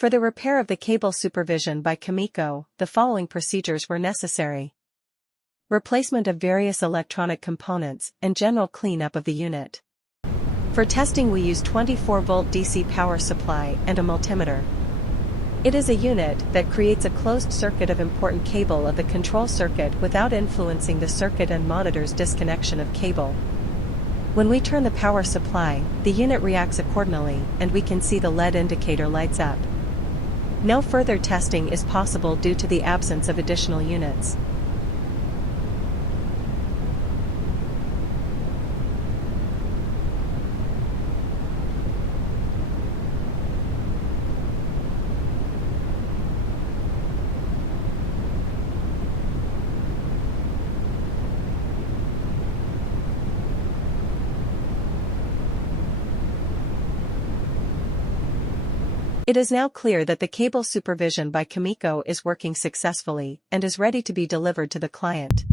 For the repair of the cable Supervision by Komeco, the following procedures were necessary. Replacement of various electronic components and general cleanup of the unit. For testing we use 24-volt DC power supply and a multimeter. It is a unit that creates a closed circuit of important cable of the control circuit without influencing the circuit and monitors disconnection of cable. When we turn the power supply, the unit reacts accordingly and we can see the LED indicator lights up. No further testing is possible due to the absence of additional units. It is now clear that the cable Supervision by Komeco is working successfully and is ready to be delivered to the client.